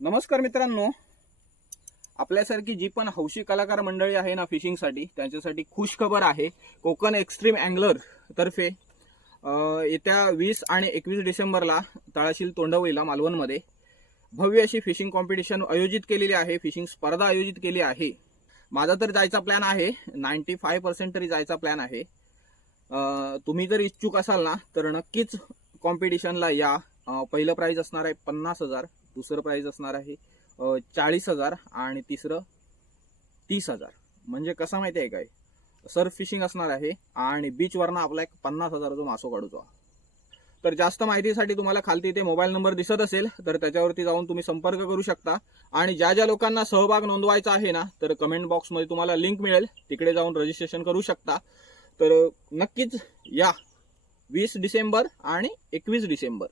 नमस्कार मित्रांनो, आपल्यासारखी जी पण हौशी कलाकार मंडळी आहे ना फिशिंगसाठी, त्यांच्यासाठी खुश खबर आहे. कोकण एक्स्ट्रीम अँगलर तर्फे येत्या 20 आणि 21 डिसेंबरला तळाशील तोंडवलीला मालवणमध्ये भव्य अशी फिशिंग कॉम्पिटिशन आयोजित केलेली आहे. फिशिंग स्पर्धा आयोजित केली आहे. माझा तर जायचा प्लॅन आहे, 95% तरी जायचा प्लॅन आहे. तुम्ही जर इच्छुक असाल ना तर नक्कीच कॉम्पिटिशनला या. पहिलं प्राइज असणार आहे 50,000, दुसरं प्राइज असणार आहे 40,000 आणि तिसरं 30,000. म्हणजे कसं माहिती आहे काय, सर्फ फिशिंग असणार आहे आणि बीचवरनं आपला एक 50,000 मासो काढूचा. तर जास्त माहितीसाठी तुम्हाला खालती इथे मोबाईल नंबर दिसत असेल तर त्याच्यावरती जाऊन तुम्ही संपर्क करू शकता. आणि ज्या ज्या लोकांना सहभाग नोंदवायचा आहे ना तर कमेंट बॉक्समध्ये तुम्हाला लिंक मिळेल, तिकडे जाऊन रजिस्ट्रेशन करू शकता. तर नक्कीच या 20 डिसेंबर आणि 21 डिसेंबर.